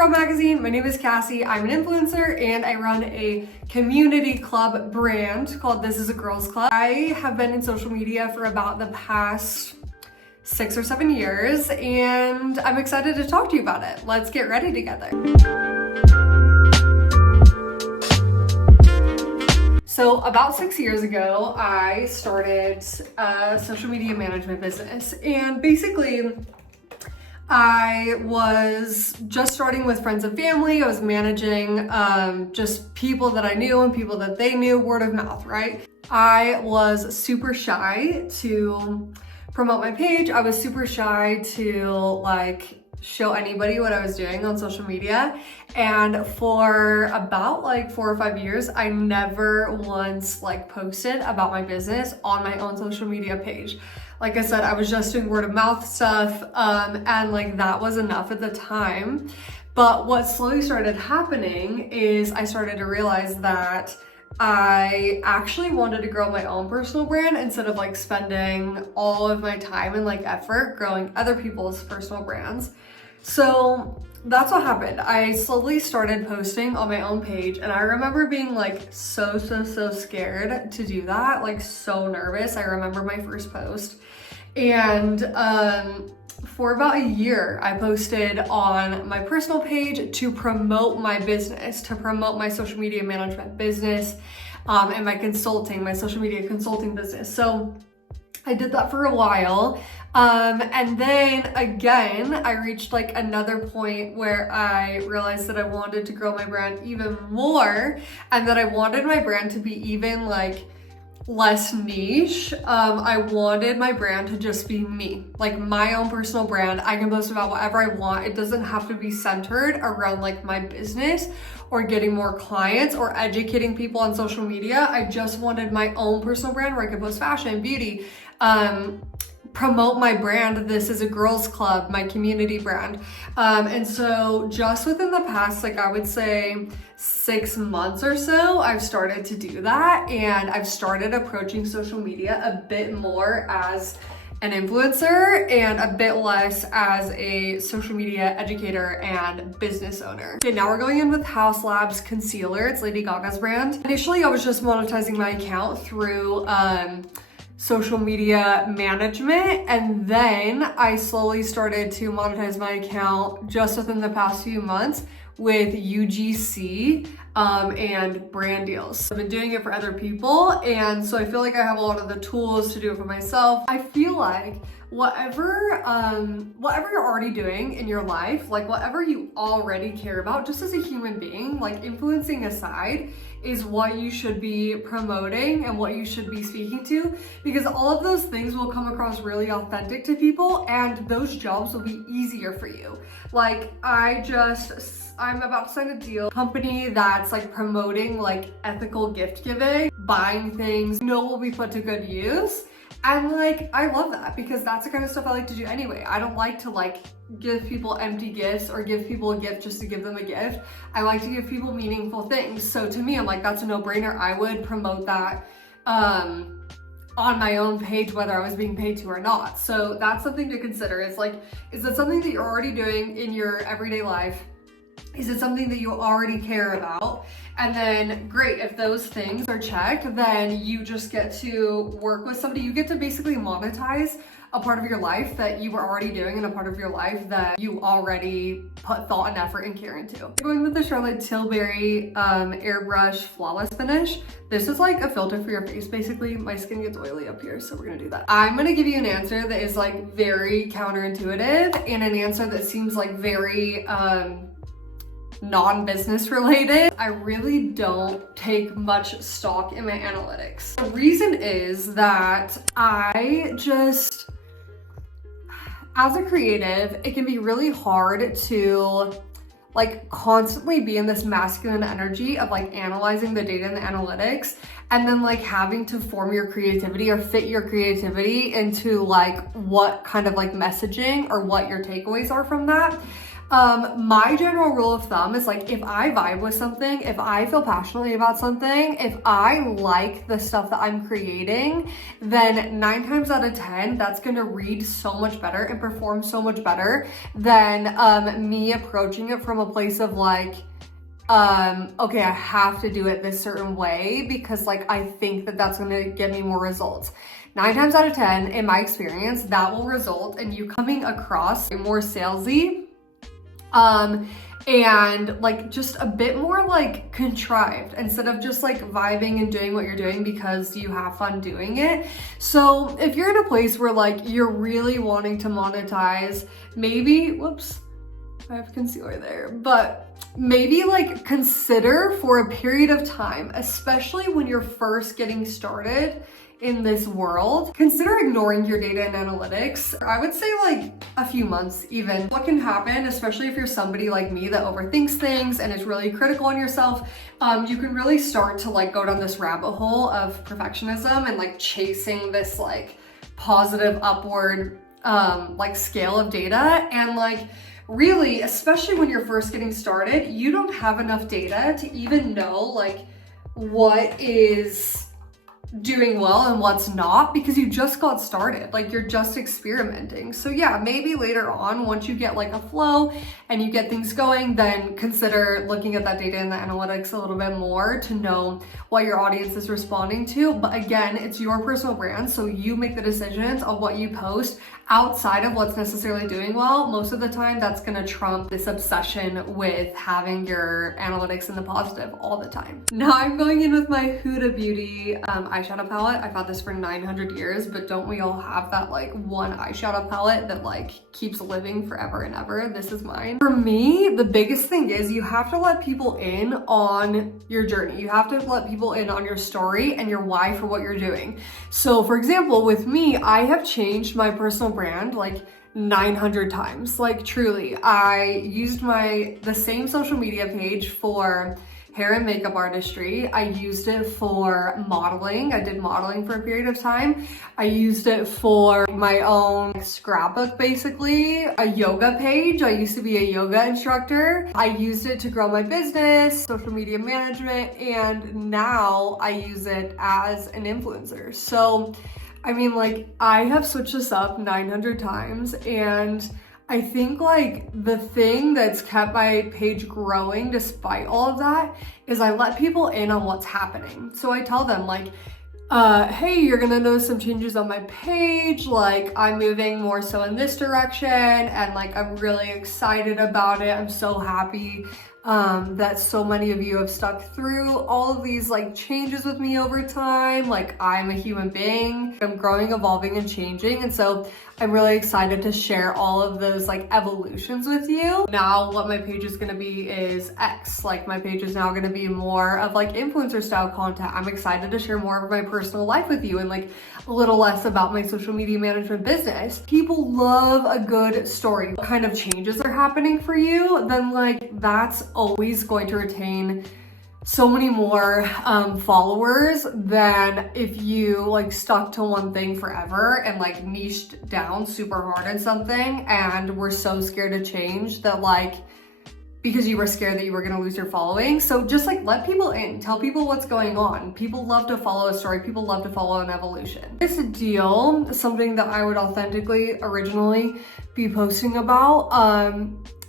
Girl Magazine. My name is Cassie. I'm an influencer and I run a community club brand called This Is a Girls Club. I have been in social media for about the past 6 or 7 years and I'm excited to talk to you about it. Let's get ready together. So about 6 years ago, I started a social media management business, and basically I was just starting with friends and family. I was managing just people that I knew and people that they knew, word of mouth, right? I was super shy to promote my page. I was super shy to show anybody what I was doing on social media. And for about 4 or 5 years, I never once posted about my business on my own social media page. Like I said, I was just doing word of mouth stuff and that was enough at the time. But what slowly started happening is I started to realize that I actually wanted to grow my own personal brand instead of spending all of my time and effort growing other people's personal brands. So that's what happened. I slowly started posting on my own page, and I remember being so scared to do that, so nervous. I remember my first post, and for about a year I posted on my personal page to promote my business, to promote my social media management business and my social media consulting business. So I did that for a while. And then again, I reached another point where I realized that I wanted to grow my brand even more and that I wanted my brand to be even less niche. I wanted my brand to just be me, my own personal brand. I can post about whatever I want. It doesn't have to be centered around my business or getting more clients or educating people on social media. I just wanted my own personal brand where I could post fashion, beauty, promote my brand. This is a girls club, my community brand. And so just within the past, I would say 6 months or so, I've started to do that. And I've started approaching social media a bit more as an influencer and a bit less as a social media educator and business owner. Okay, now we're going in with Haus Labs Concealer. It's Lady Gaga's brand. Initially, I was just monetizing my account through social media management, and then I slowly started to monetize my account just within the past few months with UGC and brand deals. I've been doing it for other people, and so I feel like I have a lot of the tools to do it for myself. I feel like whatever you're already doing in your life, whatever you already care about, just as a human being, influencing aside, is what you should be promoting and what you should be speaking to, because all of those things will come across really authentic to people and those jobs will be easier for you. I'm about to sign a deal, company that's promoting ethical gift giving, buying things will be put to good use. And I love that because that's the kind of stuff I like to do anyway. I don't like to give people empty gifts or give people a gift just to give them a gift. I like to give people meaningful things. So to me, I'm that's a no-brainer. I would promote that on my own page, whether I was being paid to or not. So that's something to consider. It's is it something that you're already doing in your everyday life? Is it something that you already care about? And then great, if those things are checked, then you just get to work with somebody. You get to basically monetize a part of your life that you were already doing and a part of your life that you already put thought and effort and care into. I'm going with the Charlotte Tilbury airbrush flawless finish. This is a filter for your face. Basically, my skin gets oily up here, so we're gonna do that. I'm gonna give you an answer that is very counterintuitive and an answer that seems very non-business related. I really don't take much stock in my analytics. The reason is that as a creative, it can be really hard to constantly be in this masculine energy of analyzing the data and the analytics, and then having to form your creativity or fit your creativity into what kind of messaging or what your takeaways are from that. My general rule of thumb is like, if I vibe with something, if I feel passionately about something, if I like the stuff that I'm creating, then 9 times out of 10, that's gonna read so much better and perform so much better than me approaching it from a place of like, okay, I have to do it this certain way because like I think that that's gonna get me more results. 9 times out of 10, in my experience, that will result in you coming across more salesy, and like just a bit more like contrived instead of just like vibing and doing what you're doing because you have fun doing it. So if you're in a place where like you're really wanting to monetize, maybe, whoops, I have concealer there, but maybe like consider for a period of time, especially when you're first getting started in this world, consider ignoring your data and analytics. I would say like a few months even. What can happen, especially if you're somebody like me that overthinks things and is really critical on yourself, you can really start to like go down this rabbit hole of perfectionism and like chasing this like positive upward like scale of data. And like really, especially when you're first getting started, you don't have enough data to even know like what is doing well and what's not, because you just got started, like you're just experimenting. So yeah, maybe later on, once you get like a flow and you get things going, then consider looking at that data and the analytics a little bit more to know what your audience is responding to. But again, it's your personal brand, so you make the decisions on what you post outside of what's necessarily doing well. Most of the time, that's gonna trump this obsession with having your analytics in the positive all the time. Now I'm going in with my Huda Beauty eyeshadow palette. I've had this for 900 years, but don't we all have that like one eyeshadow palette that like keeps living forever and ever? This is mine. For me, the biggest thing is you have to let people in on your journey. You have to let people in on your story and your why for what you're doing. So for example, with me, I have changed my personal brand like 900 times. Like truly, I used the same social media page for hair and makeup artistry. I used it for modeling. I did modeling for a period of time. I used it for my own scrapbook, basically. A yoga page. I used to be a yoga instructor. I used it to grow my business, social media management, and now I use it as an influencer. So I mean, like, I have switched this up 900 times, and I think like the thing that's kept my page growing despite all of that is I let people in on what's happening. So I tell them like, hey, you're gonna notice some changes on my page, like I'm moving more so in this direction, and like I'm really excited about it. I'm so happy that so many of you have stuck through all of these like changes with me over time. Like I'm a human being, I'm growing, evolving, and changing, and so I'm really excited to share all of those like evolutions with you. Now what my page is gonna be is X. Like my page is now gonna be more of like influencer style content. I'm excited to share more of my personal life with you and like a little less about my social media management business. People love a good story. What kind of changes are happening for you, then like that's always going to retain so many more followers than if you like stuck to one thing forever and like niched down super hard in something and were so scared to change that like because you were scared that you were going to lose your following. So just like let people in, tell people what's going on. People love to follow a story. People love to follow an evolution. This deal, something that I would authentically originally be posting about,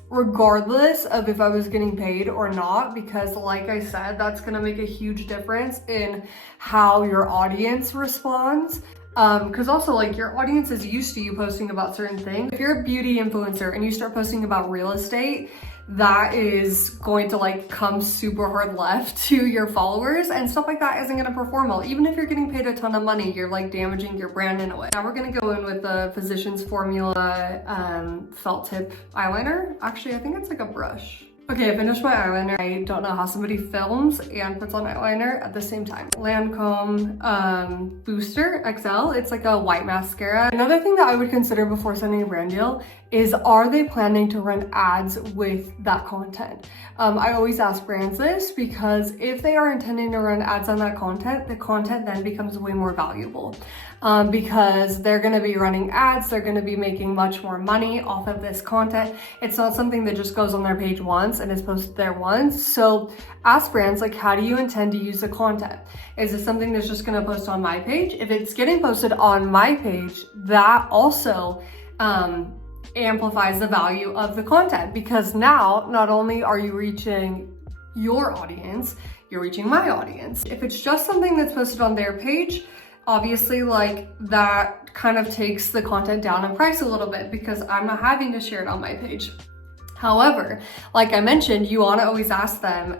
regardless of if I was getting paid or not, because like I said, that's gonna make a huge difference in how your audience responds. Because also like your audience is used to you posting about certain things. If you're a beauty influencer and you start posting about real estate, that is going to like come super hard left to your followers, and stuff like that isn't gonna perform well. Even if you're getting paid a ton of money, you're like damaging your brand in a way. Now we're gonna go in with the Physicians Formula felt tip eyeliner. Actually, I think it's like a brush. Okay, I finished my eyeliner. I don't know how somebody films and puts on eyeliner at the same time. Lancôme Booster XL. It's like a white mascara. Another thing that I would consider before sending a brand deal is, are they planning to run ads with that content? I always ask brands this because if they are intending to run ads on that content, the content then becomes way more valuable because they're going to be running ads, they're going to be making much more money off of this content. It's not something that just goes on their page once and is posted there once. So ask brands, like, how do you intend to use the content? Is it something that's just going to post on my page? If it's getting posted on my page, that also amplifies the value of the content, because now not only are you reaching your audience, you're reaching my audience. If it's just something that's posted on their page, obviously like that kind of takes the content down in price a little bit because I'm not having to share it on my page. However, like I mentioned, you want to always ask them,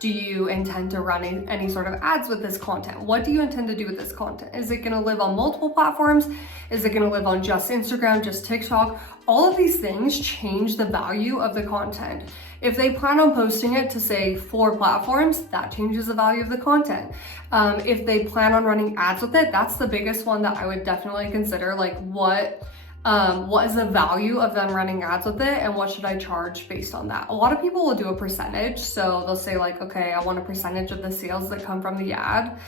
do you intend to run any sort of ads with this content? What do you intend to do with this content? Is it going to live on multiple platforms? Is it going to live on just Instagram, just TikTok? All of these things change the value of the content. If they plan on posting it to, say, 4 platforms, that changes the value of the content. If they plan on running ads with it, that's the biggest one that I would definitely consider. Like, what is the value of them running ads with it, and what should I charge based on that? A lot of people will do a percentage. So they'll say like, okay, I want a percentage of the sales that come from the ad.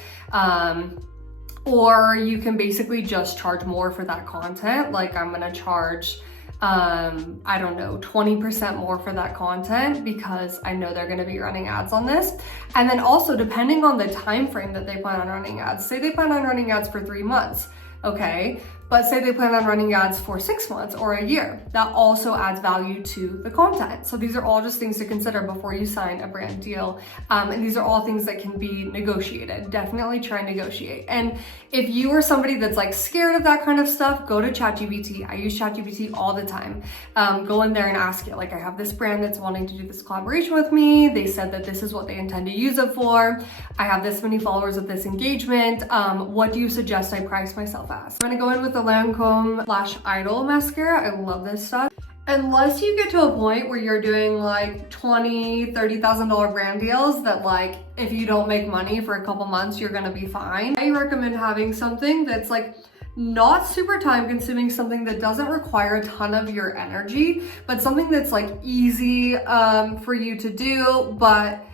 Or you can basically just charge more for that content. Like, I'm gonna charge, I don't know, 20% more for that content because I know they're gonna be running ads on this. And then also, depending on the time frame that they plan on running ads, say they plan on running ads for 3 months, okay? But say they plan on running ads for 6 months or a year, that also adds value to the content. So these are all just things to consider before you sign a brand deal. And these are all things that can be negotiated. Definitely try and negotiate. And if you are somebody that's like scared of that kind of stuff, go to ChatGPT. I use ChatGPT all the time. Go in there and ask it, like, I have this brand that's wanting to do this collaboration with me. They said that this is what they intend to use it for. I have this many followers with this engagement. What do you suggest I price myself as? I'm gonna go in with the Lancôme Lash Idol mascara. I love this stuff. Unless you get to a point where you're doing like $20,000, $30,000 brand deals that, like, if you don't make money for a couple months, you're gonna be fine. I recommend having something that's like not super time consuming, something that doesn't require a ton of your energy, but something that's like easy for you to do, but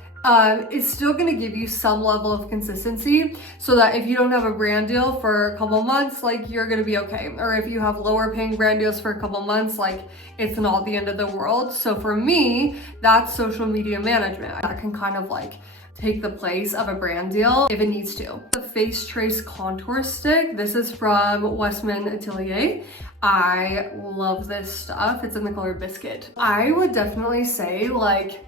it's still gonna give you some level of consistency so that if you don't have a brand deal for a couple months, like, you're gonna be okay. Or if you have lower paying brand deals for a couple months, like, it's not the end of the world. So for me, that's social media management. That can kind of like take the place of a brand deal if it needs to. The Face Trace Contour Stick, this is from Westman Atelier. I love this stuff. It's in the color Biscuit. I would definitely say, like,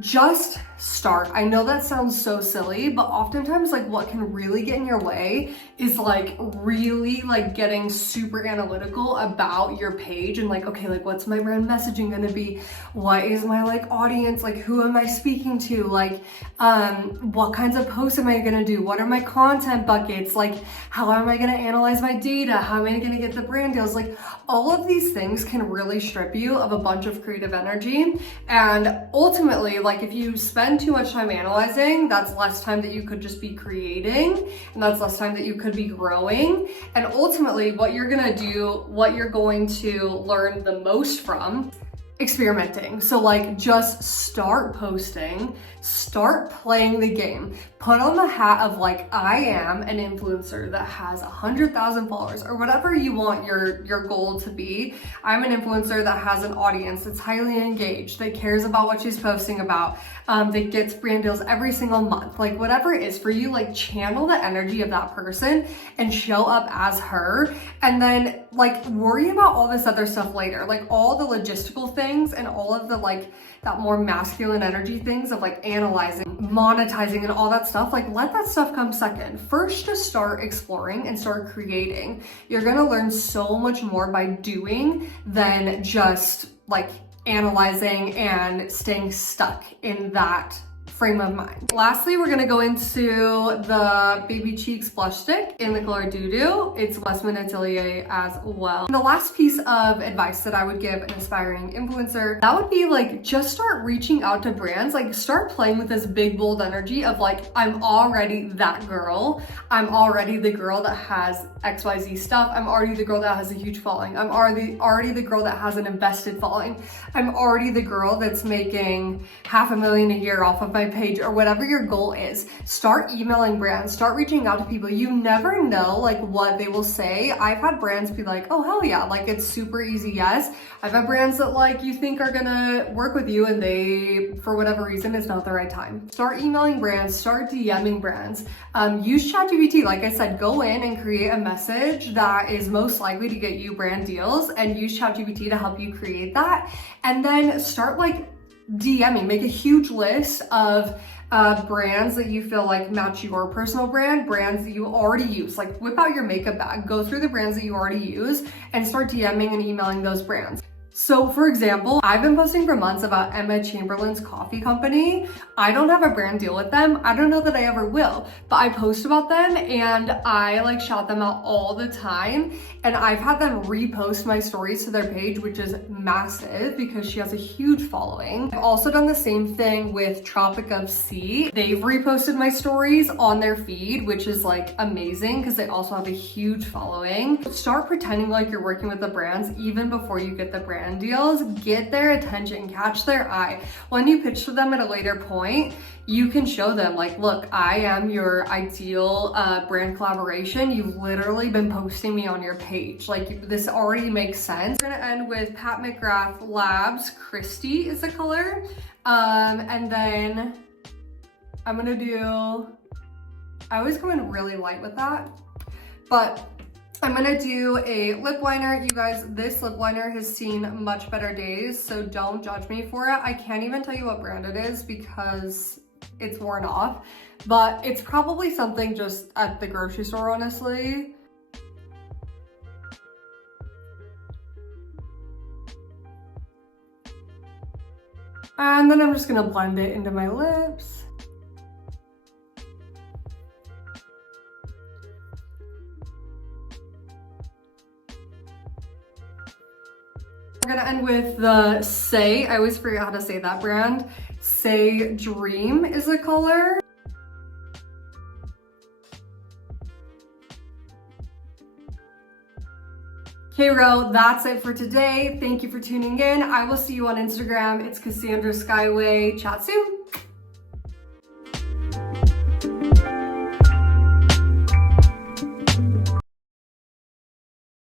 just start. I know that sounds so silly, but oftentimes, like, what can really get in your way is like really like getting super analytical about your page and like, okay, like, what's my brand messaging gonna be? What is my like audience? Like, who am I speaking to? Like, what kinds of posts am I gonna do? What are my content buckets? Like, how am I gonna analyze my data? How am I gonna get the brand deals? Like, all of these things can really strip you of a bunch of creative energy. And ultimately, like, if you spend too much time analyzing, that's less time that you could just be creating, and that's less time that you could be growing. And ultimately, what you're gonna do, what you're going to learn the most from, experimenting. So like, just start posting, start playing the game, put on the hat of like, I am an influencer that has 100,000 followers or whatever you want your goal to be. I'm an influencer that has an audience that's highly engaged, that cares about what she's posting about, that gets brand deals every single month. Like, whatever it is for you, like, channel the energy of that person and show up as her, and then like worry about all this other stuff later, like all the logistical things and all of the like that more masculine energy things of like analyzing, monetizing, and all that stuff. Like, let that stuff come second. First, just start exploring and start creating. You're gonna learn so much more by doing than just like analyzing and staying stuck in that frame of mind. Lastly, we're gonna go into the Baby Cheeks blush stick in the color Doo Doo. It's Westman Atelier as well. And the last piece of advice that I would give an aspiring influencer, that would be like, just start reaching out to brands, like start playing with this big, bold energy of like, I'm already that girl. I'm already the girl that has XYZ stuff. I'm already the girl that has a huge following. I'm already the girl that has an invested following. I'm already the girl that's making $500,000 a year off of my page, or whatever your goal is. Start emailing brands, start reaching out to people. You never know like what they will say. I've had brands be like, oh hell yeah, like it's super easy, yes. I've had brands that like you think are gonna work with you and they, for whatever reason, it's not the right time. Start emailing brands, start DMing brands. Use ChatGPT. Like I said, go in and create a message that is most likely to get you brand deals, and use ChatGPT to help you create that. And then start like DMing, make a huge list of brands that you feel like match your personal brand, brands that you already use. Like whip out your makeup bag, go through the brands that you already use and start DMing and emailing those brands. So for example, I've been posting for months about Emma Chamberlain's coffee company. I don't have a brand deal with them. I don't know that I ever will, but I post about them and I like shout them out all the time. And I've had them repost my stories to their page, which is massive because she has a huge following. I've also done the same thing with Tropic of Sea. They've reposted my stories on their feed, which is like amazing because they also have a huge following. Start pretending like you're working with the brands even before you get the brand deals. Get their attention, catch their eye. When you pitch to them at a later point, you can show them like, look, I am your ideal brand collaboration. You've literally been posting me on your page. Like this already makes sense. We're gonna end with Pat McGrath Labs Christie is the color. And then I'm gonna do, I always go in really light with that, but I'm gonna do a lip liner. You guys, this lip liner has seen much better days, so don't judge me for it. I can't even tell you what brand it is because it's worn off, but it's probably something just at the grocery store, honestly. And then I'm just gonna blend it into my lips. We're gonna end with the Say, I always forget how to say that brand. Say Dream is the color. Okay, Ro, that's it for today. Thank you for tuning in. I will see you on Instagram. It's Cassandra Skyway. Chat soon.